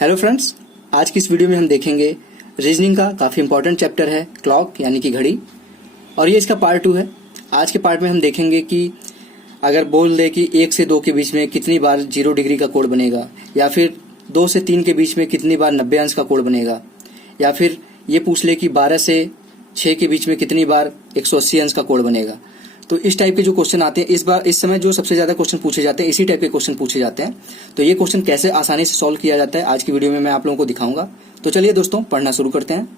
Hello friends, आज की इस वीडियो में हम देखेंगे रीजनिंग का काफ़ी इंपॉर्टेंट चैप्टर है क्लॉक यानी कि घड़ी, और ये इसका पार्ट 2 है। आज के पार्ट में हम देखेंगे कि अगर बोल दे कि 1 से 2 के बीच में कितनी बार 0 डिग्री का कोण बनेगा, या फिर 2 से 3 के बीच में कितनी बार 90 अंश का कोण बनेगा, या फिर ये पूछ ले कि 12 से 6 के बीच में कितनी बार 180 अंश का कोण बनेगा। तो इस टाइप के जो क्वेश्चन आते हैं इस समय जो सबसे ज्यादा क्वेश्चन पूछे जाते हैं इसी टाइप के क्वेश्चन पूछे जाते हैं। तो ये क्वेश्चन कैसे आसानी से सॉल्व किया जाता है आज की वीडियो में मैं आप लोगों को दिखाऊंगा। तो चलिए दोस्तों, पढ़ना शुरू करते हैं।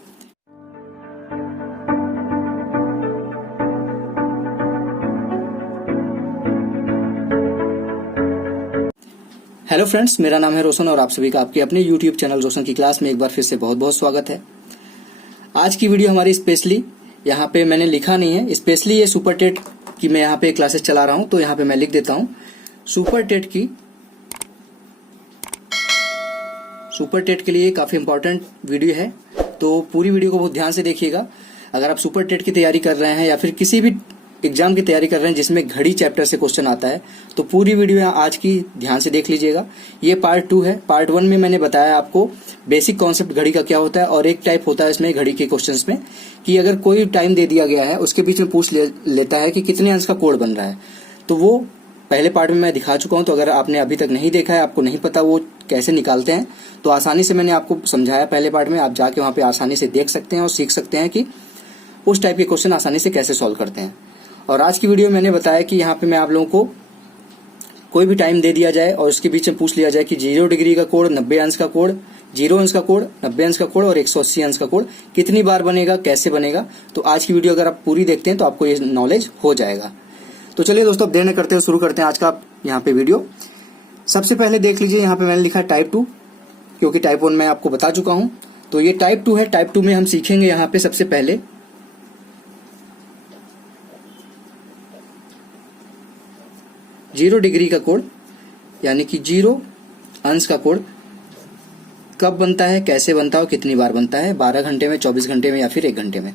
हेलो फ्रेंड्स, मेरा नाम है रोशन और आप सभी का आपके अपने YouTube चैनल रोशन की क्लास में एक बार फिर से बहुत बहुत स्वागत है। आज की वीडियो हमारी स्पेशली, यहाँ पे मैंने लिखा नहीं है, स्पेशली ये सुपर टेट की मैं यहाँ पे क्लासेस चला रहा हूँ, तो यहाँ पे मैं लिख देता हूँ सुपर टेट के लिए काफी इंपॉर्टेंट वीडियो है। तो पूरी वीडियो को बहुत ध्यान से देखिएगा। अगर आप सुपर टेट की तैयारी कर रहे हैं या फिर किसी भी एग्जाम की तैयारी कर रहे हैं जिसमें घड़ी चैप्टर से क्वेश्चन आता है, तो पूरी वीडियो आज की ध्यान से देख लीजिएगा। ये पार्ट 2 है। पार्ट 1 में मैंने बताया आपको बेसिक कॉन्सेप्ट घड़ी का क्या होता है, और एक टाइप होता है इसमें घड़ी के क्वेश्चंस में कि अगर कोई टाइम दे दिया गया है उसके बीच में पूछ लेता है कि कितने अंश का कोण बन रहा है। तो वो पहले पार्ट में मैं दिखा चुका हूं। तो अगर आपने अभी तक नहीं देखा है, आपको नहीं पता वो कैसे निकालते हैं, तो आसानी से मैंने आपको समझाया पहले पार्ट में। आप जाके वहां पे आसानी से देख सकते हैं और सीख सकते हैं कि उस टाइप के क्वेश्चन आसानी से कैसे सॉल्व करते हैं। और आज की वीडियो में मैंने बताया कि यहाँ पे मैं आप लोगों को कोई भी टाइम दे दिया जाए और उसके बीच में पूछ लिया जाए कि 0 डिग्री का कोण, 90 अंश का कोण, 0 अंश का कोण, 90 अंश का कोण और 180 अंश का कोण कितनी बार बनेगा, कैसे बनेगा। तो आज की वीडियो अगर आप पूरी देखते हैं तो आपको ये नॉलेज हो जाएगा। तो चलिए दोस्तों, अब देर न करते हुए शुरू करते हैं आज का यहाँ पे वीडियो। सबसे पहले देख लीजिए, यहाँ पे मैंने लिखा है टाइप 2, क्योंकि टाइप 1 मैं आपको बता चुका हूं। तो ये टाइप 2 है। टाइप 2 में हम सीखेंगे यहाँ पे सबसे पहले 0 डिग्री का कोण यानी कि 0 अंश का कोण कब बनता है, कैसे बनता है और कितनी बार बनता है, 12 घंटे में, 24 घंटे में या फिर 1 घंटे में।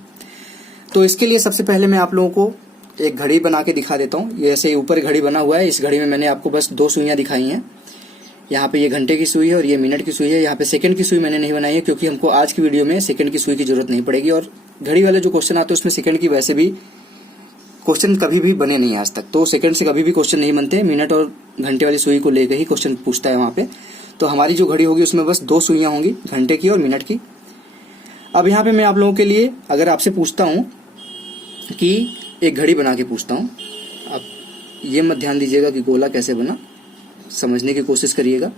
तो इसके लिए सबसे पहले मैं आप लोगों को एक घड़ी बना के दिखा देता हूँ। ये ऐसे ऊपर घड़ी बना हुआ है। इस घड़ी में मैंने आपको बस 2 सुइयां दिखाई हैं। यहाँ पे ये घंटे की सुई है और ये मिनट की सुई है। यहाँ पे सेकंड की सुई मैंने नहीं बनाई है, क्योंकि हमको आज की वीडियो में सेकंड की सुई की जरूरत नहीं पड़ेगी। और घड़ी वाले जो क्वेश्चन आते हैं उसमें सेकंड की वैसे भी क्वेश्चन कभी भी बने नहीं आज तक। तो सेकंड से कभी भी क्वेश्चन नहीं बनते। मिनट और घंटे वाली सुई को लेकर ही क्वेश्चन पूछता है वहां पे। तो हमारी जो घड़ी होगी उसमें बस 2 सुइयां होंगी, घंटे की और मिनट की। अब यहाँ पे मैं आप लोगों के लिए अगर आपसे पूछता हूं कि एक घड़ी बना के पूछता हूं, आप ये मत ध्यान दीजिएगा कि गोला कैसे बना, समझने की कोशिश करिएगा।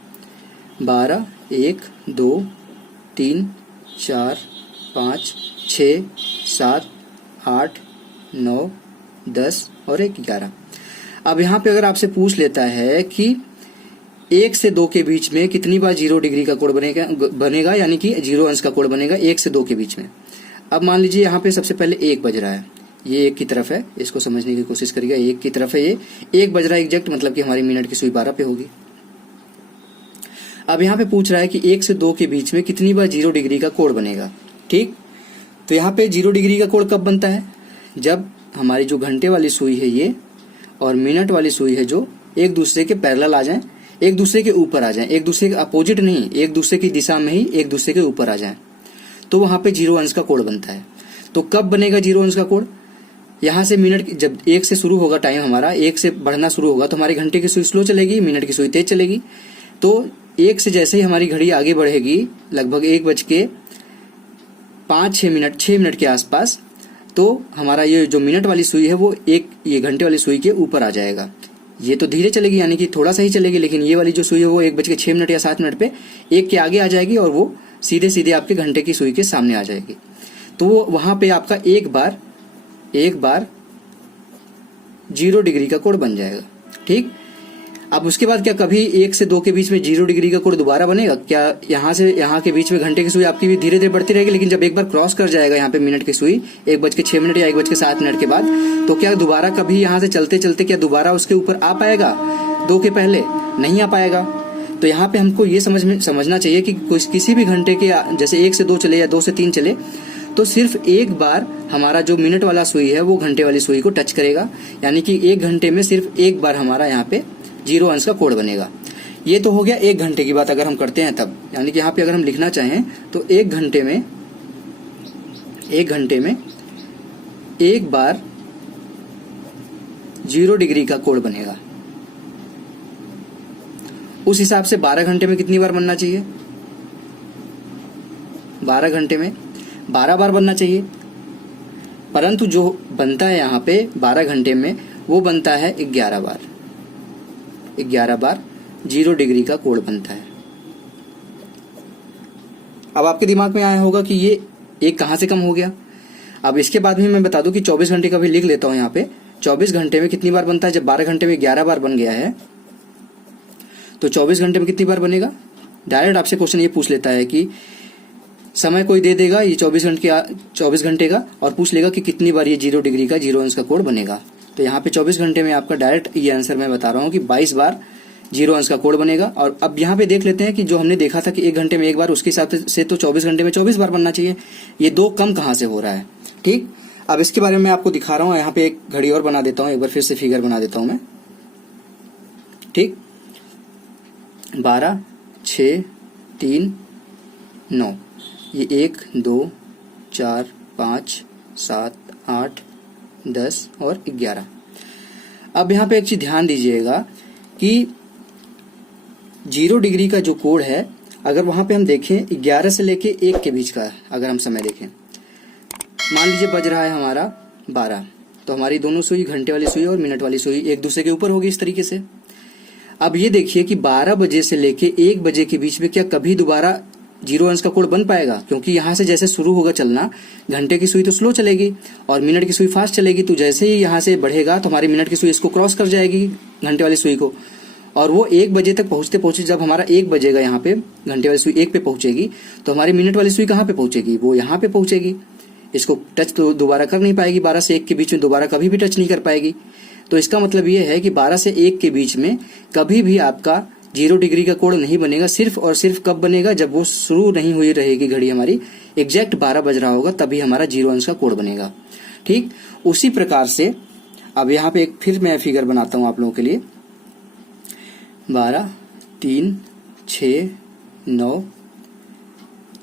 12, 1, 2, 3, 4, 5, 6, 7, 8, 9, 10 और 1, 11। अब यहाँ पे अगर आपसे पूछ लेता है कि 1 से 2 के बीच में कितनी बार 0 डिग्री का कोण बनेगा यानी कि 0 अंश का कोण बनेगा 1 से 2 के बीच में। अब मान लीजिए यहाँ पे सबसे पहले 1 बज रहा है, ये 1 की तरफ है, इसको समझने की कोशिश करिएगा। 1 की तरफ है, ये 1 बज रहा है एग्जैक्ट, मतलब कि हमारी मिनट की सुई 12 पे होगी। अब यहाँ पे पूछ रहा है कि 1 से 2 के बीच में कितनी बार 0 डिग्री का कोण बनेगा। ठीक, तो यहाँ पे 0 डिग्री का कोण कब बनता है, जब हमारी जो घंटे वाली सुई है ये और मिनट वाली सुई है जो एक दूसरे के पैरेलल आ जाएं, एक दूसरे के ऊपर आ जाएं, एक दूसरे के अपोजिट नहीं, एक दूसरे की दिशा में ही एक दूसरे के ऊपर आ जाएं, तो वहां पे 0 अंश का कोण बनता है। तो कब बनेगा 0 अंश का कोण, यहाँ से मिनट, जब 1 से शुरू होगा टाइम हमारा, 1 से बढ़ना शुरू होगा तो हमारी घंटे की सुई स्लो चलेगी, मिनट की सुई तेज चलेगी। तो 1 से जैसे ही हमारी घड़ी आगे बढ़ेगी लगभग 1:05-6 मिनट के आसपास, तो हमारा ये जो मिनट वाली सुई है वो ये घंटे वाली सुई के ऊपर आ जाएगा। ये तो धीरे चलेगी यानी कि थोड़ा सा ही चलेगी, लेकिन ये वाली जो सुई है वो 1:06 या 7 पे 1 के आगे आ जाएगी और वो सीधे सीधे आपके घंटे की सुई के सामने आ जाएगी। तो वो वहां पे आपका एक बार 0 डिग्री का कोण बन जाएगा। ठीक, अब उसके बाद क्या कभी 1 से 2 के बीच में 0 डिग्री का कोण दोबारा बनेगा क्या? यहाँ से यहाँ के बीच में घंटे की सुई आपकी भी धीरे धीरे बढ़ती रहेगी, लेकिन जब एक बार क्रॉस कर जाएगा यहाँ पे मिनट की सुई 1:06 या 1:07 के बाद, तो क्या दोबारा कभी यहाँ से चलते चलते क्या दोबारा उसके ऊपर आ पाएगा 2 के पहले? नहीं आ पाएगा। तो यहाँ पे हमको ये समझना चाहिए कि किसी भी घंटे के, जैसे 1 से 2 चले या 2 से 3 चले, तो सिर्फ एक बार हमारा जो मिनट वाला सुई है वो घंटे वाली सुई को टच करेगा, यानी कि 1 घंटे में सिर्फ एक बार हमारा यहाँ पे 0 अंश का कोण बनेगा। ये तो हो गया 1 घंटे की बात अगर हम करते हैं तब, यानी कि यहाँ पे अगर हम लिखना चाहें तो 1 घंटे में एक बार 0 डिग्री का कोण बनेगा। उस हिसाब से 12 घंटे में कितनी बार बनना चाहिए? 12 घंटे में 12 बार बनना चाहिए, परंतु जो बनता है यहाँ पे 12 घंटे में वो बनता है 11 बार। 11 बार 0 डिग्री का कोण बनता है। अब आपके दिमाग में आया होगा कि ये एक कहाँ से कम हो गया। अब इसके बाद भी मैं बता दूं कि 24 घंटे का भी लिख लेता हूं यहाँ पे। 24 घंटे में कितनी बार बनता है? जब 12 घंटे में 11 बार बन गया है तो 24 घंटे में कितनी बार बनेगा? डायरेक्ट आपसे क्वेश्चन ये पूछ लेता है कि समय कोई दे देगा ये 24 घंटे का और पूछ लेगा कि कितनी बार ये 0 डिग्री का 0 अंश का कोण बनेगा। तो यहाँ पे 24 घंटे में आपका डायरेक्ट ये आंसर मैं बता रहा हूँ कि 22 बार 0 अंश का कोण बनेगा। और अब यहाँ पे देख लेते हैं कि जो हमने देखा था कि 1 घंटे में एक बार, उसके हिसाब से तो 24 घंटे में 24 बार बनना चाहिए। ये 2 कम कहाँ से हो रहा है? ठीक, अब इसके बारे में आपको दिखा रहा हूँ। यहाँ पे एक घड़ी और बना देता हूँ, एक बार फिर से फिगर बना देता हूँ मैं। ठीक, 12, 6, 3, 9, ये 1, 2, 4, 5, 7, 8, 10 और 11। अब यहाँ पे एक चीज ध्यान दीजिएगा कि 0 डिग्री का जो कोण है, अगर वहां पे हम देखें 11 से लेके 1 के बीच का अगर हम समय देखें, मान लीजिए बज रहा है हमारा 12, तो हमारी दोनों सुई, घंटे वाली सुई और मिनट वाली सुई, एक दूसरे के ऊपर होगी इस तरीके से। अब ये देखिए कि 12 बजे से लेके 1 बजे के बीच में क्या कभी दोबारा 0 अंश का कोण बन पाएगा? क्योंकि यहाँ से जैसे शुरू होगा चलना, घंटे की सुई तो स्लो चलेगी और मिनट की सुई फास्ट चलेगी। तो जैसे ही यहाँ से बढ़ेगा तो हमारी मिनट की सुई इसको क्रॉस कर जाएगी, घंटे वाली सुई को, और वो 1 बजे तक पहुंचते पहुंचे, जब हमारा 1 बजेगा यहाँ पे, घंटे वाली सुई 1 पे पहुंचेगी, तो हमारी मिनट वाली सुई कहाँ पे पहुंचेगी? वो यहाँ पे पहुंचेगी। इसको टच तो दोबारा कर नहीं पाएगी, 12 से 1 के बीच में दोबारा कभी भी टच नहीं कर पाएगी। तो इसका मतलब ये है कि 12 से 1 के बीच में कभी भी आपका 0 डिग्री का कोण नहीं बनेगा। सिर्फ और सिर्फ कब बनेगा? जब वो शुरू नहीं हुई रहेगी घड़ी हमारी, एग्जैक्ट 12 बज रहा होगा, तभी हमारा 0 अंश का कोण बनेगा। ठीक, उसी प्रकार से अब यहाँ पे एक फिर मैं फिगर बनाता हूं आप लोगों के लिए। 12, 3, 6, 9,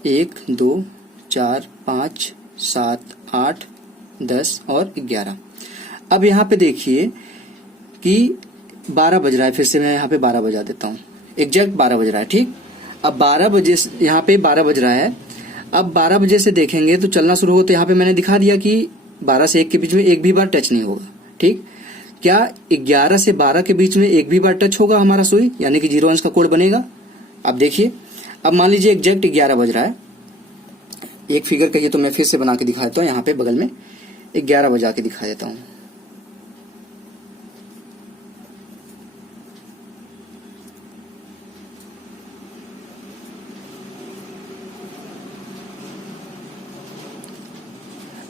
1, 2, 4, 5, 7, 8, 10 और 11। अब यहाँ पे देखिए कि 12 बज रहा है, फिर से मैं यहाँ पे 12 बजा देता हूँ, एग्जैक्ट 12 बज रहा है। ठीक, अब 12 बजे यहाँ पे 12 बज रहा है। अब 12 बजे से देखेंगे तो चलना शुरू होगा, तो यहाँ पे मैंने दिखा दिया कि 12 से 1 के बीच में एक भी बार टच नहीं होगा। ठीक, क्या 11 से 12 के बीच में एक भी बार टच होगा हमारा सुई, यानी कि 0 अंश का कोण बनेगा? अब देखिए, अब मान लीजिए एग्जैक्ट 11 बज रहा है, एक फिगर कहिए तो मैं फिर से बना के दिखा देता हूँ। यहाँ पे बगल में 11 बजा के दिखा देता हूँ।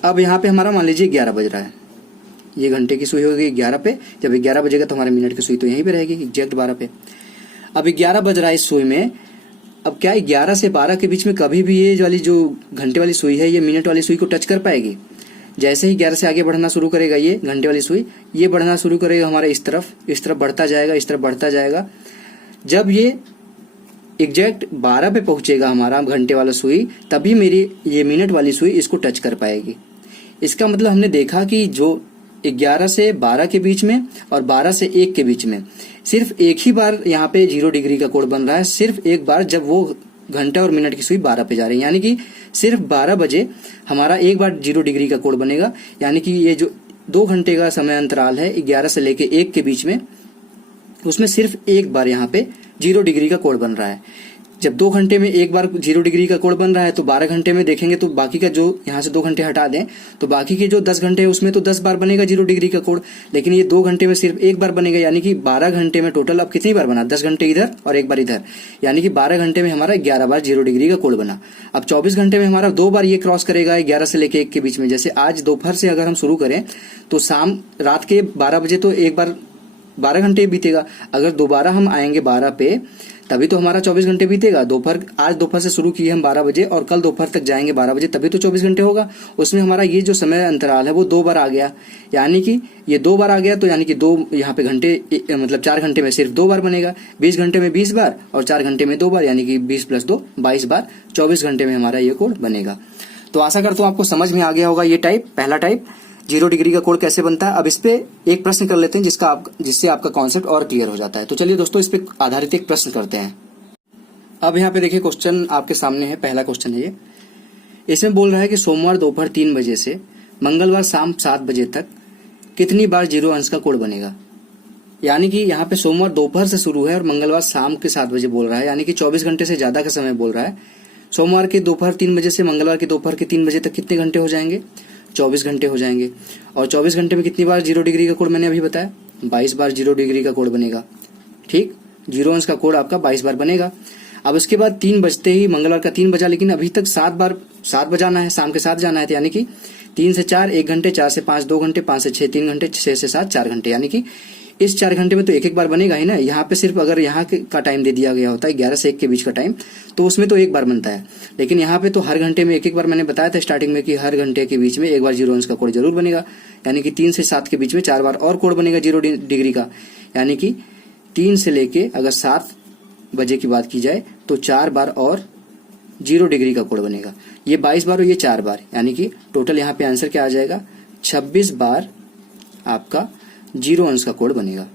अब यहाँ पे हमारा मान लीजिए 11 बज रहा है, ये घंटे की सुई होगी 11 पे, जब 11 बजेगा तो हमारे मिनट की सुई तो यहीं पे रहेगी एग्जैक्ट 12 पे। अब 11 बज रहा है इस सुई में। अब क्या 11 से 12 के बीच में कभी भी ये वाली जो घंटे वाली सुई है, ये मिनट वाली सुई को टच कर पाएगी? जैसे ही 11 से आगे बढ़ना शुरू करेगा ये घंटे वाली सुई, ये बढ़ना शुरू करेगा हमारा इस तरफ बढ़ता जाएगा, इस तरफ बढ़ता जाएगा। जब ये एग्जैक्ट 12 पे पहुंचेगा हमारा घंटे वाला सुई, तभी मेरी ये मिनट वाली सुई इसको टच कर पाएगी। इसका मतलब हमने देखा कि जो 11 से 12 के बीच में और 12 से 1 के बीच में सिर्फ एक ही बार यहाँ पे 0 डिग्री का कोण बन रहा है, सिर्फ एक बार, जब वो घंटा और मिनट की सुई 12 पे जा रही है। यानी कि सिर्फ 12 बजे हमारा एक बार 0 डिग्री का कोण बनेगा। यानी कि ये जो 2 घंटे का समय अंतराल है 11 से लेके 1 के बीच में, उसमें सिर्फ एक बार यहाँ पे 0 डिग्री का कोण बन रहा है। जब 2 घंटे में एक बार 0 डिग्री का कोण बन रहा है, तो 12 घंटे में देखेंगे तो बाकी का जो यहाँ से 2 घंटे हटा दें तो बाकी के जो 10 घंटे है उसमें तो 10 बार बनेगा 0 डिग्री का कोण। लेकिन ये 2 घंटे में सिर्फ एक बार बनेगा, यानी कि 12 घंटे में टोटल अब कितनी बार बना? 10 घंटे इधर और एक बार इधर, यानी कि 12 घंटे में हमारा 11 बार 0 डिग्री का कोण बना। अब 24 घंटे में हमारा 2 बार ये क्रॉस करेगा 11 से लेके 1 के बीच में। जैसे आज दोपहर से अगर हम शुरू करें तो शाम रात के 12 बजे तो एक बार 12 घंटे बीतेगा। अगर दोबारा हम आएंगे 12 पे तभी तो हमारा 24 घंटे बीतेगा। दोपहर, आज दोपहर से शुरू किए हम 12 बजे और कल दोपहर तक जाएंगे 12 बजे, तभी तो 24 घंटे होगा। उसमें हमारा ये जो समय अंतराल है वो 2 बार आ गया, यानी कि ये 2 बार आ गया, तो यानी कि 2 यहाँ पे घंटे, मतलब 4 घंटे में सिर्फ 2 बार बनेगा। 20 घंटे में 20 बार और 4 घंटे में 2 बार, यानी कि 20 + 2 22 बार 24 घंटे में हमारा ये कोण बनेगा। तो आशा करता हूँ आपको समझ में आ गया होगा ये टाइप, पहला टाइप 0 डिग्री का कोण कैसे बनता है। अब इस पे एक प्रश्न कर लेते हैं जिससे आपका कॉन्सेप्ट और क्लियर हो जाता है। तो चलिए दोस्तों, इस पे आधारित एक प्रश्न करते हैं। अब यहाँ पे देखिए क्वेश्चन आपके सामने है, पहला क्वेश्चन है ये। इसमें बोल रहा है कि सोमवार दोपहर 3 बजे से मंगलवार शाम 7 बजे तक कितनी बार 0 अंश का कोण बनेगा। यानी कि यहाँ पे सोमवार दोपहर से शुरू है और मंगलवार शाम के 7 बजे बोल रहा है, यानी कि 24 घंटे से ज्यादा का समय बोल रहा है। सोमवार के दोपहर 3 बजे से मंगलवार के दोपहर के 3 बजे तक कितने घंटे हो जाएंगे, 24 घंटे हो जाएंगे। और 24 घंटे में कितनी बार 0 डिग्री का कोण मैंने अभी बताया, 22 बार 0 डिग्री का कोण बनेगा। ठीक, 0 अंश का कोण आपका 22 बार बनेगा। अब उसके बाद 3 बजते ही, मंगलवार का 3 बजा, लेकिन अभी तक 7 बजाना है, शाम के 7 जाना है, तो यानी कि 3 से 4 1 घंटे, 4 से 5 2 घंटे, 5 से 6 3 घंटे, 6 से 7 4 घंटे, यानी कि इस 4 घंटे में तो एक बार बनेगा ही ना। यहाँ पे सिर्फ अगर यहाँ का टाइम दे दिया गया होता है 11 से 1 के बीच का टाइम, तो उसमें तो एक बार बनता है, लेकिन यहाँ पे तो हर घंटे में एक बार। मैंने बताया था स्टार्टिंग में कि हर घंटे के बीच में एक बार 0 अंश का कोण जरूर बनेगा, यानी कि 3 से 7 के बीच में 4 बार और कोण बनेगा 0 डिग्री का, यानी कि 3 से लेके अगर 7 बजे की बात की जाए तो 4 बार और 0 डिग्री का कोण बनेगा। ये 22 बार और ये 4 बार, यानी कि टोटल यहाँ पे आंसर क्या आ जाएगा, 26 बार आपका 0 अंश का कोण बनेगा।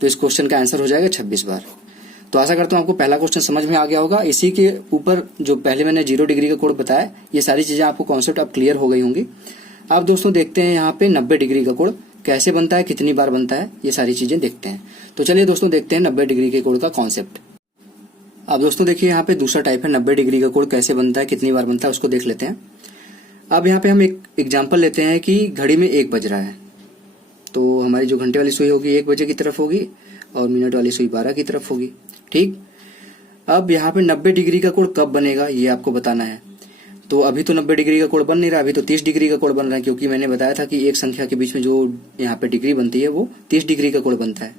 तो इस क्वेश्चन का आंसर हो जाएगा 26 बार। तो आशा करता हूँ आपको पहला क्वेश्चन समझ में आ गया होगा। इसी के ऊपर जो पहले मैंने 0 डिग्री का कोण बताया, ये सारी चीजें आपको कॉन्सेप्ट अब क्लियर हो गई होंगी। अब दोस्तों देखते हैं यहाँ पे 90 डिग्री का कोण कैसे बनता है, कितनी बार बनता है, ये सारी चीजें देखते हैं। तो चलिए दोस्तों देखते हैं 90 डिग्री के कोण का कॉन्सेप्ट। अब दोस्तों देखिए यहाँ पे दूसरा टाइप है 90 डिग्री का कोण कैसे बनता है, कितनी बार बनता है, उसको देख लेते हैं। अब यहाँ पे हम एक एग्जाम्पल लेते हैं कि घड़ी में 1 बज रहा है, तो हमारी जो घंटे वाली सुई होगी 1 बजे की तरफ होगी और मिनट वाली सुई 12 की तरफ होगी। ठीक, अब यहाँ पे 90 डिग्री का कोण कब बनेगा ये आपको बताना है। तो अभी तो 90 डिग्री का कोण बन नहीं रहा, अभी तो 30 डिग्री का कोण बन रहा है, क्योंकि मैंने बताया था कि एक संख्या के बीच में जो यहाँ पे डिग्री बनती है वो 30 डिग्री का कोण बनता है।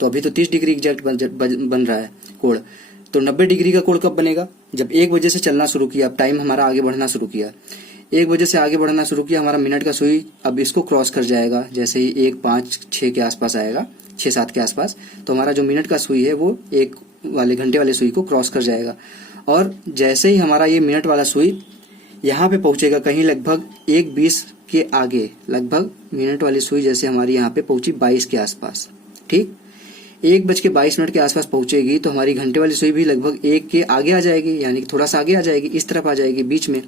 तो अभी तो 30 डिग्री एग्जैक्ट बन रहा है कोण। तो 90 डिग्री का कोण कब बनेगा, जब 1 बजे से चलना शुरू किया, अब टाइम हमारा आगे बढ़ना शुरू किया, 1 बजे से आगे बढ़ना शुरू किया, हमारा मिनट का सुई अब इसको क्रॉस कर जाएगा, जैसे ही 1 5 6 के आसपास आएगा, 6 7 के आसपास, तो हमारा जो मिनट का सुई है वो 1 वाले घंटे वाले सुई को क्रॉस कर जाएगा। और जैसे ही हमारा ये मिनट वाला सुई यहाँ पे पहुंचेगा कहीं लगभग 1:20 के आगे, लगभग मिनट वाली सुई जैसे हमारी यहाँ पे पहुंची 22 के आसपास। ठीक, 1:22 के आसपास पहुंचेगी तो हमारी घंटे वाली सुई भी लगभग 1 के आगे आ जाएगी, यानी कि थोड़ा सा आगे आ जाएगी, इस तरफ आ जाएगी, बीच में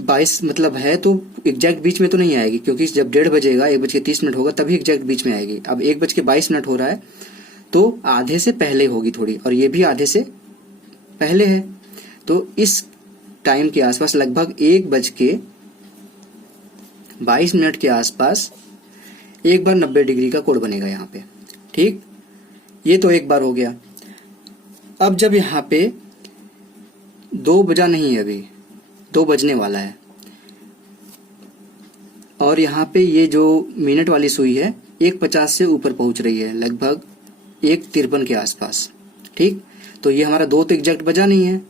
22 मतलब है तो एग्जैक्ट बीच में तो नहीं आएगी, क्योंकि जब 1:30 बजेगा 1:30 होगा तभी एग्जैक्ट बीच में आएगी। अब 1:22 हो रहा है तो आधे से पहले होगी थोड़ी, और ये भी आधे से पहले है, तो इस टाइम के आसपास लगभग 1:22 के आसपास एक बार 90 डिग्री का कोण बनेगा यहाँ पे। ठीक, ये तो एक बार हो गया। अब जब यहाँ पे 2 बजा नहीं है, अभी 2 बजने वाला है, और यहाँ पे ये जो मिनट वाली सुई है 1:50 से ऊपर पहुंच रही है, लगभग 1:53 के आसपास। ठीक, तो ये हमारा 2 तो एग्जैक्ट बजा नहीं है,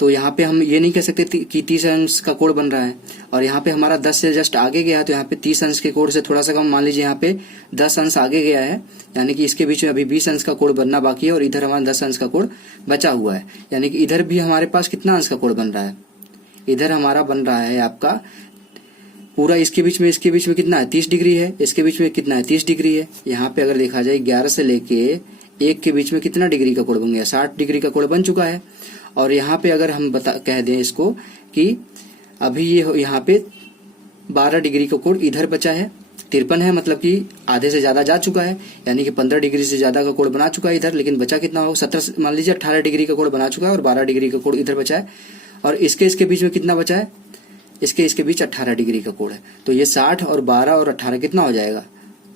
तो यहाँ पे हम ये नहीं कह सकते कि 30 अंश का कोण बन रहा है। और यहाँ पे हमारा 10 से जस्ट आगे गया है, तो यहाँ पे 30 अंश के कोण से थोड़ा सा कम, मान लीजिए यहाँ पे 10 अंश आगे गया है, यानी कि इसके बीच में अभी 20 अंश का कोण बनना बाकी है, और इधर हमारा 10 अंश का कोण बचा हुआ है, यानी कि इधर भी हमारे पास कितना अंश का कोण बन रहा है, इधर हमारा बन रहा है आपका पूरा, इसके बीच में कितना है, 30 डिग्री है, इसके बीच में कितना है, 30 डिग्री है। यहाँ पे अगर देखा जाए 11 से लेके 1 के बीच में कितना डिग्री का कोण बन गया, 60 डिग्री का कोण बन चुका है। और यहाँ पे अगर हम कह दें इसको कि अभी ये यहाँ पे 12 डिग्री का कोण इधर बचा है, 53 है, मतलब कि आधे से ज्यादा जा चुका है, यानी कि 15 डिग्री से ज्यादा का कोण बना चुका है इधर, लेकिन बचा कितना होगा, 17, मान लीजिए 18 डिग्री का कोण बना चुका है, और 12 डिग्री का कोण इधर बचा है, और इसके बीच में कितना बचा है, इसके बीच 18 डिग्री का कोण है। तो ये 60 और 12 और 18 कितना हो जाएगा,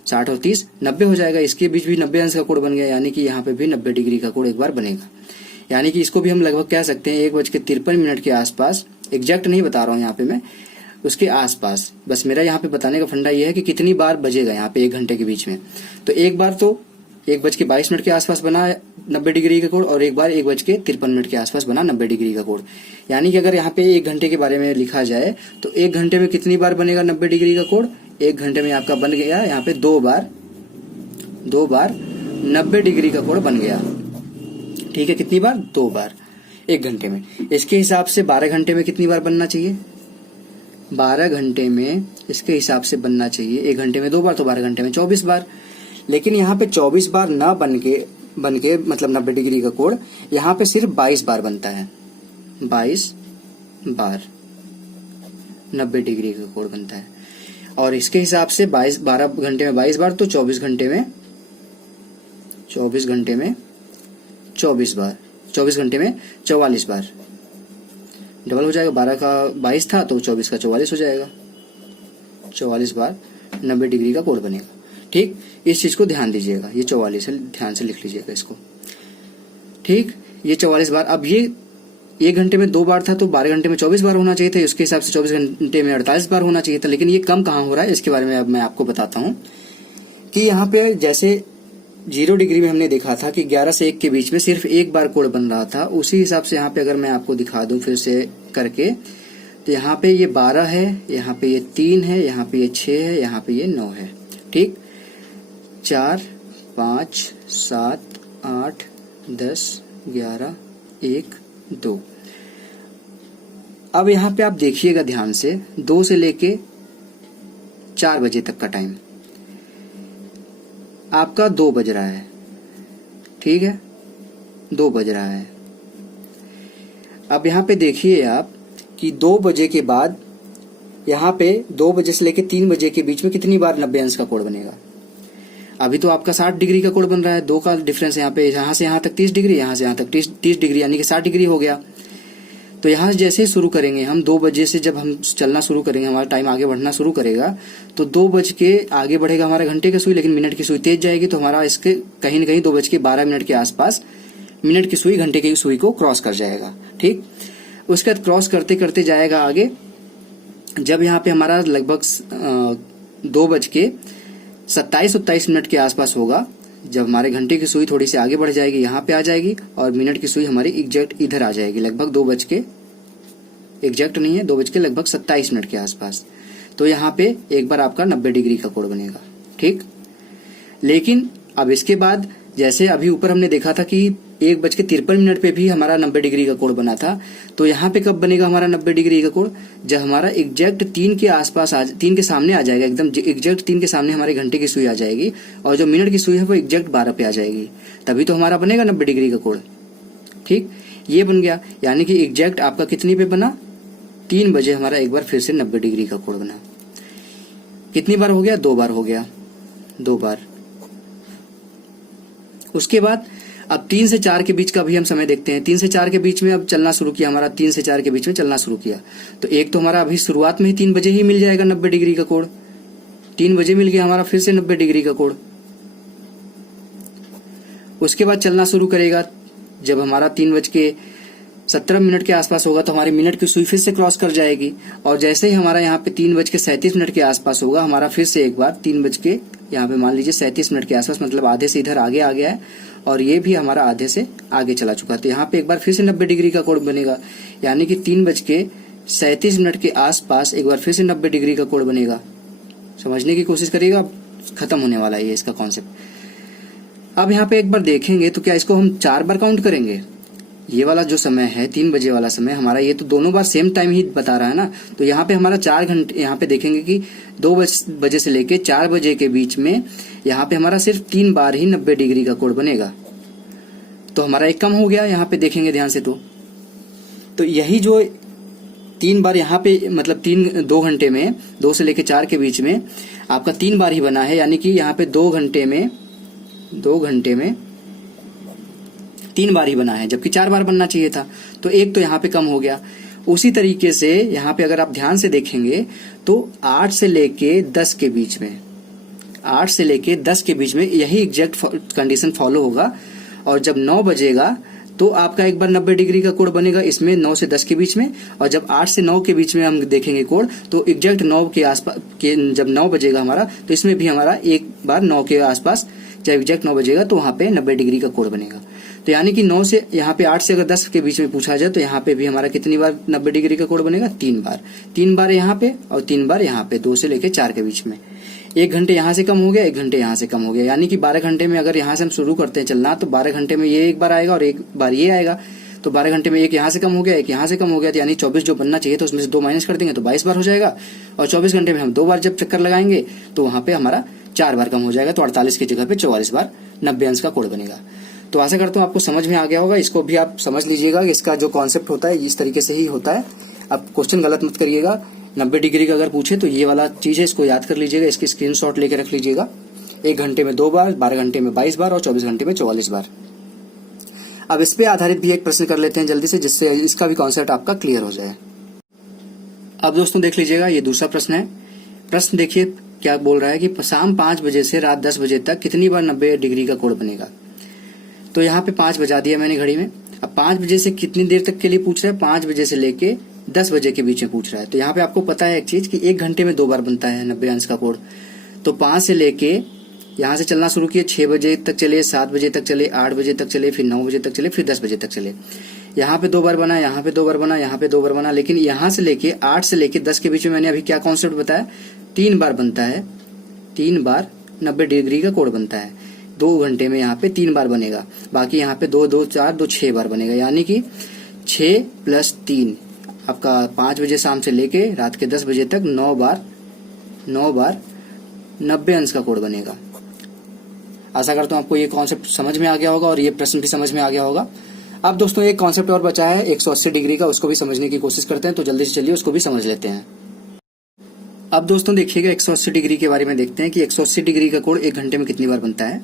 60 और 30 90 हो जाएगा। इसके बीच भी 90 अंश का कोण बन गया, यानी कि यहाँ पे भी 90 डिग्री का कोण एक बार बनेगा। यानी कि इसको भी हम लगभग कह सकते हैं 1:53 के आसपास, एग्जैक्ट नहीं बता रहा हूँ यहाँ पे मैं, उसके आसपास। बस मेरा यहाँ पे बताने का फंडा ये है कि कितनी बार बजेगा यहाँ पे 1 घंटे के बीच में। तो एक बार तो 1:22 के आसपास बना 90 डिग्री का कोण, और एक बार 1:53 के आसपास बना 90 डिग्री का कोण। यानी कि अगर यहाँ पे 1 घंटे के बारे में लिखा जाए तो 1 घंटे में कितनी बार बनेगा 90 डिग्री का कोण? 1 घंटे में आपका बन गया यहाँ पे 2 बार 90 डिग्री का कोण बन गया। ठीक है, कितनी बार? 2 बार 1 घंटे में। इसके हिसाब से 12 घंटे में कितनी बार बनना चाहिए? 12 घंटे में इसके हिसाब से बनना चाहिए, 1 घंटे में 2 बार तो 12 घंटे में 24 बार। लेकिन यहाँ पे 24 बार ना बन के मतलब 90 डिग्री का कोण, यहाँ पे सिर्फ 22 बार बनता है। 22 बार 90 डिग्री का कोण बनता है। और इसके हिसाब से 12 घंटे में 22 बार तो 24 घंटे में 24 बार, 24 घंटे में 44 बार डबल हो जाएगा। 12 का 22 था तो 24 का 44 हो जाएगा। 44 बार 90 डिग्री का कोण बनेगा। ठीक, इस चीज को ध्यान दीजिएगा, ये 44 है, ध्यान से लिख लीजिएगा इसको। ठीक, ये 44 बार। अब ये 1 घंटे में 2 बार था तो 12 घंटे में 24 बार होना चाहिए था, उसके हिसाब से 24 घंटे में 48 बार होना चाहिए था। लेकिन ये कम कहाँ हो रहा है इसके बारे में अब मैं आपको बताता हूँ कि यहाँ पे जैसे 0 डिग्री में हमने देखा था कि 11 से 1 के बीच में सिर्फ 1 बार कोण बन रहा था, उसी हिसाब से यहाँ पे अगर मैं आपको दिखा दूं फिर से करके, तो यहाँ पे ये 12 है, यहाँ पे ये 3 है, यहाँ पे ये 6 है, यहाँ पे ये 9 है। ठीक, 4 5 7 8 10 11 1 2। अब यहाँ पे आप देखिएगा ध्यान से, 2 से लेके 4 बजे तक का टाइम आपका 2 बज रहा है। ठीक है, 2 बज रहा है। अब यहाँ पे देखिए आप कि 2 बजे के बाद यहाँ पे 2 बजे से लेके 3 बजे के बीच में कितनी बार 90 अंश का कोण बनेगा? अभी तो आपका 60 डिग्री का कोण बन रहा है, 2 का डिफरेंस है यहाँ पे, यहाँ से यहाँ तक 30 डिग्री, यहाँ से यहाँ तक 30 डिग्री, यानी कि 60 डिग्री हो गया। तो यहाँ जैसे ही शुरू करेंगे हम 2 बजे से, जब हम चलना शुरू करेंगे, हमारा टाइम आगे बढ़ना शुरू करेगा, तो 2 बज के आगे बढ़ेगा हमारा घंटे की सुई, लेकिन मिनट की सुई तेज जाएगी, तो हमारा इसके कहीं न कहीं 2:12 के आसपास मिनट की सुई घंटे की सुई को क्रॉस कर जाएगा। ठीक, उसके बाद क्रॉस करते करते जाएगा आगे। जब यहाँ पे हमारा लगभग 2:27 के आसपास होगा, जब हमारे घंटे की सुई थोड़ी सी आगे बढ़ जाएगी, यहाँ पे आ जाएगी, और मिनट की सुई हमारी एग्जैक्ट इधर आ जाएगी, लगभग 2 बज के एग्जैक्ट नहीं है, 2 बज के लगभग 27 मिनट के आसपास। तो यहाँ पे एक बार आपका 90 डिग्री का कोण बनेगा। ठीक, लेकिन अब इसके बाद जैसे अभी ऊपर हमने देखा था कि 1:53 पे भी हमारा 90 डिग्री का कोण बना था, तो यहाँ पे कब बनेगा हमारा 90 डिग्री का कोण? जब हमारा एग्जैक्ट 3 के आसपास 3 के सामने आ जाएगा, एकदम एग्जैक्ट 3 के सामने हमारे घंटे की सुई आ जाएगी, और जो मिनट की सुई है वो एग्जैक्ट 12 पे आ जाएगी, तभी तो हमारा बनेगा 90 डिग्री का कोण। ठीक, ये बन गया, यानी कि एग्जैक्ट आपका कितनी पे बना? 3 बजे हमारा एक बार फिर से 90 डिग्री का कोण बना। कितनी बार हो गया? 2 बार हो गया, 2 बार। उसके बाद अब 3 से 4 के बीच का भी हम समय देखते हैं। 3 से 4 के बीच में अब चलना शुरू किया, हमारा 3 से 4 के बीच में चलना शुरू किया, तो एक तो हमारा अभी शुरुआत में ही 3 बजे ही मिल जाएगा 90 डिग्री का कोण। 3 बजे मिल गया हमारा फिर से 90 डिग्री का कोण। उसके बाद चलना शुरू करेगा, जब हमारा 3:17 के आसपास होगा तो हमारी मिनट की सुई फिर से क्रॉस कर जाएगी, और जैसे ही हमारा यहाँ पे 3:37 के आसपास होगा, हमारा फिर से एक बार 3 बज के यहाँ पे मान लीजिए 37 मिनट के आसपास, मतलब आधे से इधर आगे आ गया है, और ये भी हमारा आधे से आगे चला चुका है। तो यहाँ पे एक बार फिर से 90 डिग्री का कोण बनेगा, यानी कि 3:37 के आसपास एक बार फिर से 90 डिग्री का कोण बनेगा। समझने की कोशिश करिएगा, खत्म होने वाला है ये इसका कॉन्सेप्ट। अब यहाँ पे एक बार देखेंगे तो क्या इसको हम 4 बार काउंट करेंगे? ये वाला जो समय है 3 बजे वाला समय हमारा, ये तो दोनों बार सेम टाइम ही बता रहा है ना, तो यहाँ पे हमारा 4 घंटे, यहाँ पे देखेंगे कि 2 बजे से लेके 4 बजे के बीच में यहाँ पे हमारा सिर्फ 3 बार ही 90 डिग्री का कोण बनेगा, तो हमारा एक कम हो गया। यहाँ पे देखेंगे ध्यान से तो यही जो 3 बार यहाँ पे, मतलब 2 घंटे में 2 से लेके 4 के बीच में आपका 3 बार ही बना है, यानी कि यहाँ पे 2 घंटे में 3 बार ही बना है, जबकि 4 बार बनना चाहिए था, तो एक तो यहाँ पे कम हो गया। उसी तरीके से यहाँ पे अगर आप ध्यान से देखेंगे तो 8 से लेके 10 के बीच में, 8 से लेके 10 के बीच में यही एग्जैक्ट कंडीशन फॉलो होगा, और जब 9 बजेगा तो आपका एक बार 90 डिग्री का कोण बनेगा इसमें 9 से 10 के बीच में, और जब 8 से 9 के बीच में हम देखेंगे कोण, तो एग्जैक्ट 9 के आसपास के जब 9 बजेगा हमारा, तो इसमें भी हमारा एक बार 9 के आसपास जब एग्जैक्ट 9 बजेगा तो वहां पे 90 डिग्री का कोण बनेगा। तो यानी कि 9 से यहाँ पे 8 से अगर 10 के बीच में पूछा जाए तो यहाँ पे भी हमारा कितनी बार 90 डिग्री का कोण बनेगा? 3 बार। 3 बार यहाँ पे और 3 बार यहाँ पे, 2 से लेके 4 के बीच में। 1 घंटे यहाँ से कम हो गया, 1 घंटे यहाँ से कम हो गया, यानी कि 12 घंटे में अगर यहाँ से हम शुरू करते हैं चलना तो 12 घंटे में ये एक बार आएगा और एक बार ये आएगा। तो 12 घंटे में एक यहाँ से कम हो गया, एक यहाँ से कम हो गया, तो यानी 24 जो बनना चाहिए तो उसमें से 2 माइनस कर देंगे तो 22 बार हो जाएगा। और 24 घंटे में हम 2 बार जब चक्कर लगाएंगे तो वहां पे हमारा 4 बार कम हो जाएगा, तो 48 की जगह पे 44 बार 90 अंश का कोण बनेगा। तो आशा करता हूँ आपको समझ में आ गया होगा। इसको भी आप समझ लीजिएगा, इसका जो कॉन्सेप्ट होता है इस तरीके से ही होता है। आप क्वेश्चन गलत मत करिएगा। 90 डिग्री का अगर पूछे तो ये वाला चीज है, इसको याद कर लीजिएगा, इसकी स्क्रीनशॉट लेके रख लीजिएगा। 1 घंटे में 2 बार, 12 घंटे में 22 बार और 24 घंटे में 44 बार। अब इस पे आधारित भी एक प्रश्न कर लेते हैं जल्दी से, जिससे इसका भी कॉन्सेप्ट आपका क्लियर हो जाए। अब दोस्तों देख लीजिएगा, ये दूसरा प्रश्न है। प्रश्न देखिए क्या बोल रहा है कि शाम 5 बजे से रात 10 बजे तक कितनी बार 90 डिग्री का कोण बनेगा। तो यहाँ पे 5 बजा दिया मैंने घड़ी में। अब 5 बजे से कितनी देर तक के लिए पूछ रहा है? 5 बजे से लेके 10 बजे के बीच में पूछ रहा है। तो यहाँ पे आपको पता है एक चीज कि 1 घंटे में 2 बार बनता है 90 अंश का कोण। तो 5 से लेके यहाँ से चलना शुरू किए, 6 बजे तक चले, 7 बजे तक चले, 8 बजे तक चले, फिर 9 बजे तक चले, फिर 10 बजे तक चले। यहाँ पे 2 बार बना, यहाँ पे 2 बार बना, यहाँ पे 2 बार बना, लेकिन यहाँ से लेके 8 से लेके 10 के बीच में मैंने अभी क्या कॉन्सेप्ट बताया? 3 बार बनता है, 3 बार 90 डिग्री का कोण बनता है। 2 घंटे में यहाँ पे 3 बार बनेगा, बाकी यहाँ पे 2, 2, 4, 2, 6 बार बनेगा, यानी कि 6 + 3 आपका 5 बजे शाम से लेके रात के 10 बजे तक 9 बार 90 अंश का कोण बनेगा। आशा करता हूँ आपको ये कॉन्सेप्ट समझ में आ गया होगा और ये प्रश्न भी समझ में आ गया होगा। अब दोस्तों एक कॉन्सेप्ट और बचा है 180 डिग्री का, उसको भी समझने की कोशिश करते हैं। तो जल्दी से चलिए उसको भी समझ लेते हैं। अब दोस्तों देखिएगा 180 डिग्री के बारे में देखते हैं कि 180 डिग्री का कोण 1 घंटे में कितनी बार बनता है।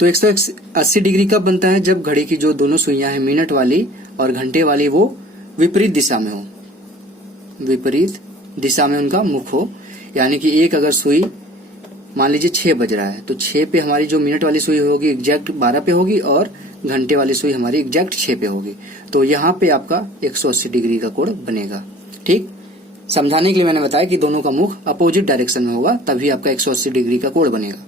तो 180 डिग्री कब बनता है? जब घड़ी की जो दोनों सुइयां हैं, मिनट वाली और घंटे वाली, वो विपरीत दिशा में हो, विपरीत दिशा में उनका मुख हो। यानी कि एक अगर सुई मान लीजिए 6 बज रहा है तो 6 पे हमारी जो मिनट वाली सुई होगी एग्जैक्ट 12 पे होगी और घंटे वाली सुई हमारी एग्जैक्ट 6 पे होगी। तो यहाँ पे आपका 180 डिग्री का कोण बनेगा। ठीक, समझाने के लिए मैंने बताया कि दोनों का मुख अपोजिट डायरेक्शन में होगा, तभी आपका 180 डिग्री का कोण बनेगा।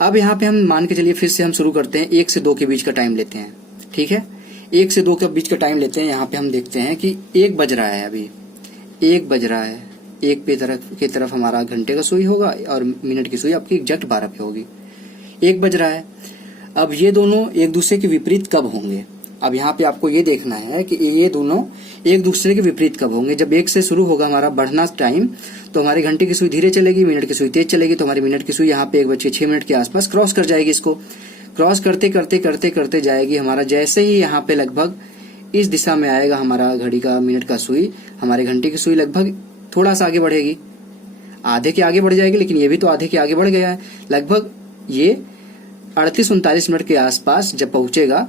अब यहाँ पे हम मान के चलिए फिर से हम शुरू करते हैं, 1 से 2 के बीच का टाइम लेते हैं। ठीक है, 1 से 2 के बीच का टाइम लेते हैं। यहाँ पे हम देखते हैं कि 1 बज रहा है, अभी 1 बज रहा है। 1 की तरफ हमारा घंटे का सुई होगा और मिनट की सुई आपकी एग्जैक्ट 12 पे होगी। 1 बज रहा है। अब ये दोनों एक दूसरे के विपरीत कब होंगे? अब यहाँ पे आपको ये देखना है कि ये दोनों एक दूसरे के विपरीत कब होंगे। जब 1 से शुरू होगा हमारा बढ़ना टाइम, तो हमारी घंटे की सुई धीरे चलेगी, मिनट की सुई तेज चलेगी। तो हमारी मिनट की सुई यहाँ पे 1:06 के आसपास क्रॉस कर जाएगी। इसको क्रॉस करते करते करते करते जाएगी। हमारा जैसे ही यहाँ पे लगभग इस दिशा में आएगा हमारा घड़ी का मिनट का सुई, हमारे घंटे की सुई लगभग थोड़ा सा आगे बढ़ेगी, आधे के आगे बढ़ जाएगी, लेकिन ये भी तो आधे के आगे बढ़ गया है। लगभग ये 38-39 मिनट के आसपास जब पहुंचेगा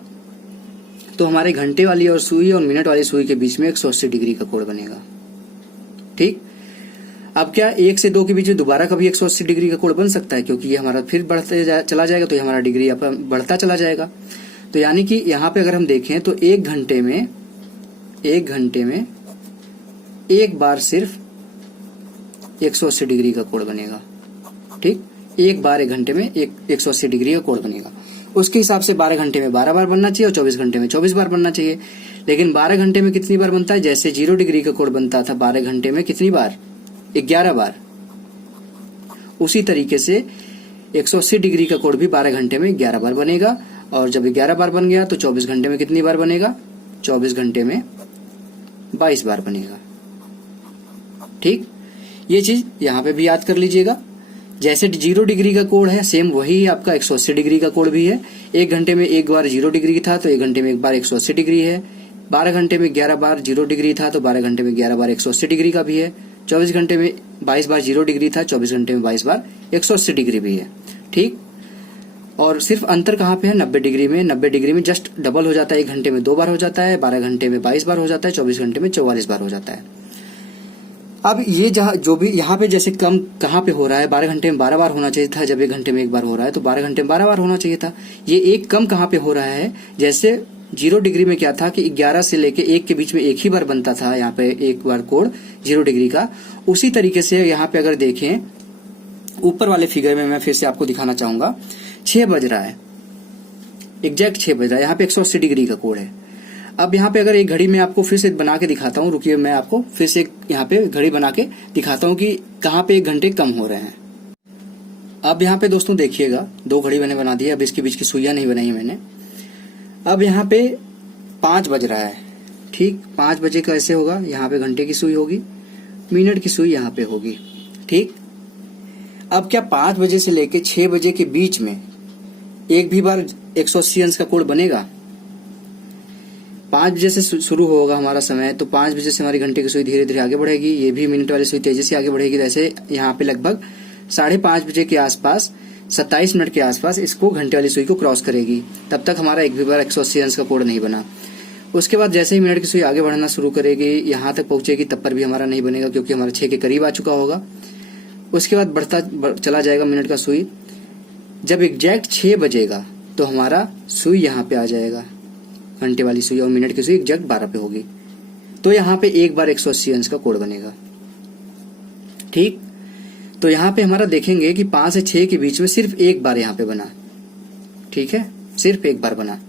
तो हमारे घंटे वाली और सुई और मिनट वाली सुई के बीच में 180 डिग्री का कोण बनेगा। ठीक, अब क्या 1 से 2 के बीच में दोबारा कभी 180 डिग्री का कोण बन सकता है? क्योंकि ये हमारा फिर बढ़ते चला जाएगा, तो ये हमारा डिग्री बढ़ता चला जाएगा। तो यानी कि यहाँ पे अगर हम देखें तो 1 घंटे में एक बार सिर्फ 180 डिग्री का कोण बनेगा। ठीक, एक बार 1 घंटे में 180 डिग्री का कोण बनेगा। उसके हिसाब से 12 घंटे में 12 बार बनना चाहिए और 24 घंटे में 24 बार बनना चाहिए। लेकिन 12 घंटे में कितनी बार बनता है? जैसे 0 डिग्री का कोण बनता था 12 घंटे में कितनी बार? 11 बार। उसी तरीके से 180 डिग्री का कोण भी 12 घंटे में 11 बार बनेगा। और जब 11 बार बन गया तो 24 घंटे में कितनी बार बनेगा? 24 घंटे में 22 बार बनेगा। ठीक, ये चीज यहाँ पे भी याद कर लीजिएगा। जैसे 0 डिग्री का कोण है, सेम वही आपका 180 डिग्री का कोण भी है। 1 घंटे में एक बार 0 डिग्री था तो 1 घंटे में एक बार 180 डिग्री है। 12 घंटे में 11 बार 0 डिग्री था तो 12 घंटे में 11 बार 180 डिग्री का भी है। 24 घंटे में 22 बार 0 डिग्री था, 24 घंटे में 22 बार 180 डिग्री भी है। ठीक, और सिर्फ अंतर कहाँ पे है? 90 डिग्री में। 90 डिग्री में जस्ट डबल हो जाता है। 1 घंटे में 2 बार हो जाता है, 12 घंटे में 22 बार हो जाता है, 24 घंटे में 44 बार हो जाता है। अब ये जो भी यहाँ पे जैसे कम कहाँ पे हो रहा है, 12 घंटे में 12 बार होना चाहिए था, जब 1 घंटे में 1 बार हो रहा है तो 12 घंटे में 12 बार होना चाहिए था। ये एक कम कहाँ पे हो रहा है? जैसे 0 डिग्री में क्या था कि 11 से लेके 1 के बीच में एक ही बार बनता था, यहाँ पे एक बार कोण 0 डिग्री का। उसी तरीके से यहाँ पे अगर देखें ऊपर वाले फिगर में मैं फिर से आपको दिखाना चाहूंगा, 6 बज रहा है, एग्जैक्ट 6 बज रहा है, यहाँ पे 180 डिग्री का कोण है। अब यहाँ पे अगर एक घड़ी में आपको फिर से बना के दिखाता हूँ, रुकिए मैं आपको फिर से यहाँ पे घड़ी बना के दिखाता हूँ कि कहाँ पे 1 घंटे कम हो रहे हैं। अब यहाँ पे दोस्तों देखिएगा, 2 घड़ी मैंने बना दी है, अब इसके बीच की सुइयां नहीं बनाई मैंने। अब यहाँ पे 5 बज रहा है, ठीक, 5 बजे का ऐसे होगा, यहाँ पे घंटे की सुई होगी, मिनट की सुई यहाँ पे होगी, ठीक। अब क्या 5 बजे से लेके 6 बजे के बीच में एक भी बार 180 अंश का कोण बनेगा? 5 बजे से शुरू होगा हमारा समय, तो 5 बजे से हमारी घंटे की सुई धीरे धीरे आगे बढ़ेगी, ये भी मिनट वाली सुई तेजी से आगे बढ़ेगी। जैसे यहाँ पे लगभग 5:30 बजे के आसपास, 27 मिनट के आसपास इसको घंटे वाली सुई को क्रॉस करेगी। तब तक हमारा एक भी बार 180 अंश का कोण नहीं बना। उसके बाद जैसे ही मिनट की सुई आगे बढ़ना शुरू करेगी, यहाँ तक पहुंचेगी, तब पर भी हमारा नहीं बनेगा क्योंकि हमारा 6 के करीब आ चुका होगा। उसके बाद बढ़ता चला जाएगा मिनट का सुई। जब एग्जैक्ट 6 बजेगा तो हमारा सुई यहाँ पे आ जाएगा, घंटे वाली सुई, और मिनट की सुई एग्जैक्ट 12 पे होगी। तो यहाँ पे एक बार 180 अंश का कोण बनेगा, ठीक। तो यहाँ पे हमारा देखेंगे कि 5 से 6 के बीच में सिर्फ एक बार यहाँ पे बना, ठीक है, सिर्फ एक बार बना।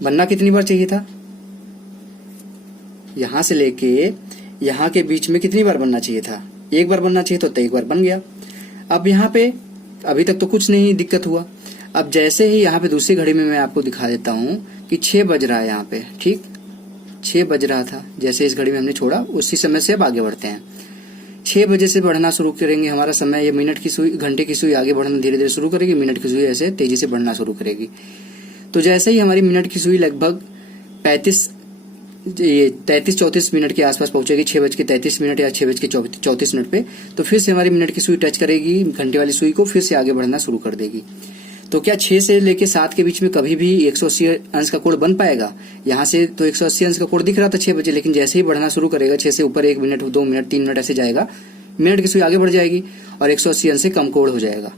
बनना कितनी बार चाहिए था? यहां से लेके यहां के बीच में कितनी बार बनना चाहिए था? एक बार बनना चाहिए, तो एक बार बन गया। अब यहाँ पे अभी तक तो कुछ नहीं दिक्कत हुआ। अब जैसे ही यहाँ पे दूसरी घड़ी में मैं आपको दिखा देता हूँ कि 6 बज रहा है यहाँ पे, ठीक, 6 बज रहा था, जैसे इस घड़ी में हमने छोड़ा उसी समय से अब आगे बढ़ते हैं। 6 बजे से बढ़ना शुरू करेंगे हमारा समय, ये मिनट की सुई, घंटे की सुई आगे बढ़ना धीरे धीरे शुरू करेगी, मिनट की सुई ऐसे तेजी से बढ़ना शुरू करेगी। तो जैसे ही हमारी मिनट की सुई लगभग 33-34 मिनट के आसपास पहुंचेगी, 6:33 या 6:34 पे, तो फिर से हमारी मिनट की सुई टच करेगी घंटे वाली सुई को, फिर से आगे बढ़ना शुरू कर देगी। तो क्या 6 से लेके 7 के बीच में कभी भी 180 अंश का कोण बन पाएगा? यहाँ से तो 180 अंश का कोण दिख रहा था 6 बजे, लेकिन जैसे ही बढ़ना शुरू करेगा, 6 से ऊपर 1 मिनट, 2 मिनट, 3 मिनट ऐसे जाएगा, मिनट की सुई आगे बढ़ जाएगी और 180 अंश से कम कोण हो जाएगा,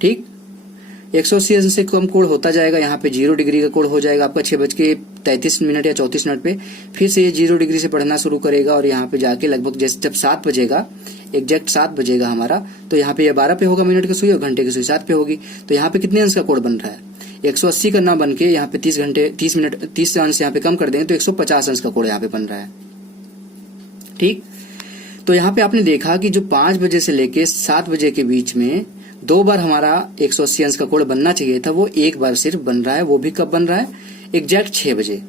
ठीक। 180 अंश से कम कोण होता जाएगा, यहाँ पे 0 डिग्री का कोण हो जाएगा आपका 6:33 या 34 मिनट पे। फिर से ये 0 डिग्री से बढ़ना शुरू करेगा और यहाँ पे जाके लगभग जैसे जब 7 बजेगा, एग्जैक्ट 7 बजेगा हमारा, तो यहाँ पे ये 12 पे होगा मिनट की सुई और घंटे की सुई 7 पे होगी। तो यहाँ पे कितने अंश का कोण बन रहा है? 180 का ना बन के यहाँ पे 30 अंश यहाँ पे कम कर देंगे तो 150 अंश का कोण यहाँ पे बन रहा है, ठीक। तो यहाँ पे आपने देखा कि जो 5 बजे से लेके 7 बजे के बीच में 2 बार हमारा 180 अंश का कोण बनना चाहिए था, वो एक बार सिर्फ बन रहा है। वो भी कब बन रहा है? एग्जैक्ट 6 बजे।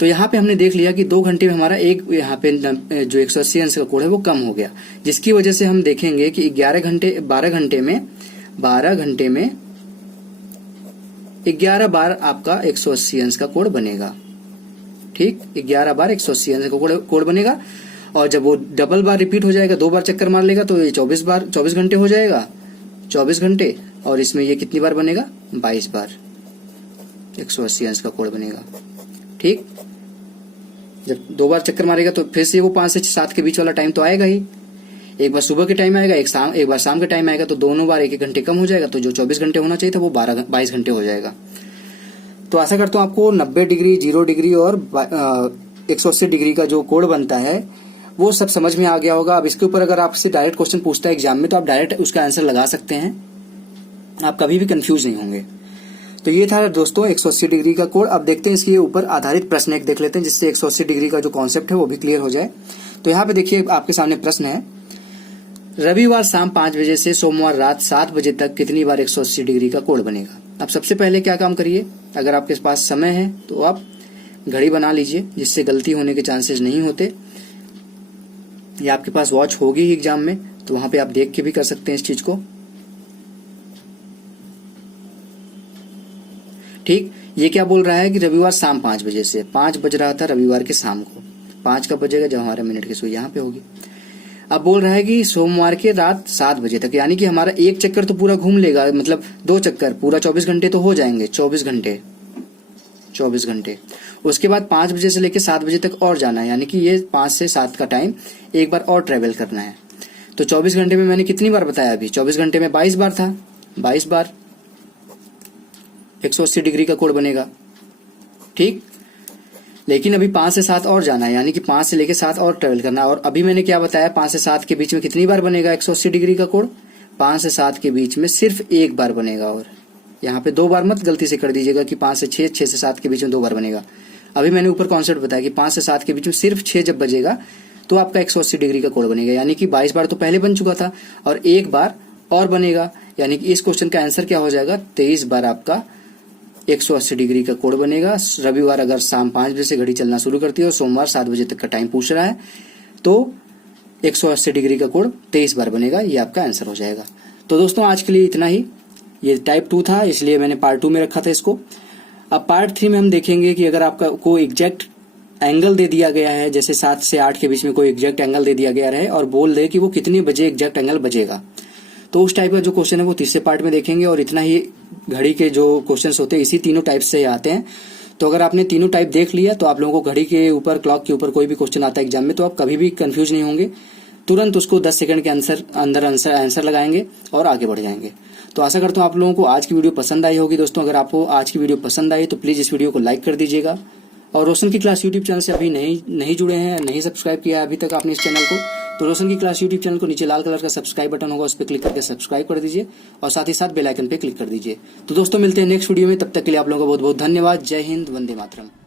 तो यहाँ पे हमने देख लिया कि 2 घंटे में हमारा एक यहाँ पे जो 180 अंश का कोण है वो कम हो गया, जिसकी वजह से हम देखेंगे कि 12 घंटे में 11 बार आपका 180 अंश का कोण बनेगा, ठीक। 11 बार 180 अंश का कोण बनेगा, और जब वो डबल बार रिपीट हो जाएगा, 2 बार चक्कर मार लेगा, तो ये 24 घंटे हो जाएगा, 24 घंटे। और इसमें ये कितनी बार बनेगा? 22 बार 180 अंश का कोण बनेगा, ठीक। जब 2 बार चक्कर मारेगा तो फिर से वो 5 से 7 के बीच वाला टाइम तो आएगा ही। एक बार सुबह के टाइम आएगा, एक बार शाम के टाइम आएगा, तो दोनों बार 1-1 घंटे कम हो जाएगा। तो जो 24 घंटे होना चाहिए था वो 22 घंटे हो जाएगा। तो आशा करता हूँ आपको 90 डिग्री, 0 डिग्री और 180 डिग्री का जो कोण बनता है वो सब समझ में आ गया होगा। अब इसके ऊपर अगर आपसे डायरेक्ट क्वेश्चन पूछता है एग्जाम में, तो आप डायरेक्ट उसका आंसर लगा सकते हैं, आप कभी भी कंफ्यूज नहीं होंगे। तो ये था दोस्तों 180 डिग्री का कोण। अब देखते हैं इसके ऊपर आधारित प्रश्न एक देख लेते हैं, जिससे 180 डिग्री का जो कॉन्सेप्ट है वो भी क्लियर हो जाए। तो यहाँ पे देखिए आपके सामने प्रश्न है, रविवार शाम 5 बजे से सोमवार रात 7 बजे तक कितनी बार 180 डिग्री का कोण बनेगा? अब सबसे पहले क्या काम करिए, अगर आपके पास समय है तो आप घड़ी बना लीजिए, जिससे गलती होने के चांसेस नहीं होते। या आपके पास वॉच होगी ही एग्जाम में, तो वहां पे आप देख के भी कर सकते हैं इस चीज को, ठीक। ये क्या बोल रहा है कि रविवार शाम 5 बजे से, 5 बज रहा था रविवार के शाम को, 5 कब बजेगा? जब हमारा मिनट की सुई यहाँ पे होगी। अब बोल रहा है कि सोमवार के रात 7 बजे तक, यानी कि हमारा एक चक्कर तो पूरा घूम लेगा, मतलब 2 चक्कर, पूरा 24 घंटे तो हो जाएंगे, 24 घंटे। उसके बाद 5 बजे से लेकर 7 बजे तक और जाना है, यानी कि ये 5 से 7 का टाइम एक बार और ट्रेवल करना है। तो 24 घंटे में मैंने कितनी बार बताया अभी? 24 घंटे में 22 बार था, 22 बार 180 डिग्री का कोण बनेगा, ठीक। लेकिन अभी 5 से 7 और जाना है, यानी कि 5 से लेकर 7 और ट्रेवल करना है। और अभी मैंने क्या बताया, 5 से 7 के बीच में कितनी बार बनेगा 180 डिग्री का कोण? 5 से 7 के बीच में सिर्फ एक बार बनेगा। और यहाँ पे 2 बार मत गलती से कर दीजिएगा कि 5 से 6, 6 से 7 के बीच में 2 बार बनेगा। अभी मैंने ऊपर कॉन्सेप्ट बताया कि 5 से 7 के बीच में सिर्फ 6 जब बजेगा तो आपका 180 डिग्री का कोण बनेगा, यानी कि 22 बार तो पहले बन चुका था और एक बार और बनेगा, यानी कि इस क्वेश्चन का आंसर क्या हो जाएगा, 23 बार आपका 180 डिग्री का कोण बनेगा। रविवार अगर शाम 5 बजे से घड़ी चलना शुरू करती है और सोमवार 7 बजे तक का टाइम पूछ रहा है तो 180 डिग्री का कोण 23 बार बनेगा, ये आपका आंसर हो जाएगा। तो दोस्तों आज के लिए इतना ही। ये टाइप 2 था इसलिए मैंने पार्ट 2 में रखा था इसको। अब पार्ट 3 में हम देखेंगे कि अगर आपका कोई एग्जैक्ट एंगल दे दिया गया है, जैसे 7 से 8 के बीच में कोई एग्जैक्ट एंगल दे दिया गया है और बोल दे कि वो कितने बजे एग्जैक्ट एंगल बजेगा, तो उस टाइप का जो क्वेश्चन है वो तीसरे पार्ट में देखेंगे। और इतना ही, घड़ी के जो क्वेश्चंस होते हैं इसी तीनों टाइप से आते हैं। तो अगर आपने तीनों टाइप देख लिया तो आप लोगों को घड़ी के ऊपर, क्लॉक के ऊपर कोई भी क्वेश्चन आता है एग्जाम में तो आप कभी भी कंफ्यूज नहीं होंगे, तुरंत उसको 10 सेकंड के अंदर आंसर लगाएंगे और आगे बढ़ जाएंगे। तो आशा करता हूँ आप लोगों को आज की वीडियो पसंद आई होगी। दोस्तों अगर आपको आज की वीडियो पसंद आई तो प्लीज इस वीडियो को लाइक कर दीजिएगा। और रोशन की क्लास यूट्यूब चैनल से अभी नहीं जुड़े हैं, नहीं सब्सक्राइब किया है अभी तक आपने इस चैनल को, तो रोशन की क्लास यूट्यूब चैनल को नीचे लाल कलर का सब्सक्राइब बटन होगा, उस पर क्लिक करके सब्सक्राइब कर दीजिए और साथ ही साथ बेल आइकन पे क्लिक कर दीजिए। तो दोस्तों मिलते हैं नेक्स्ट वीडियो में, तब तक के लिए आप लोगों को बहुत बहुत धन्यवाद। जय हिंद, वंदे मातरम।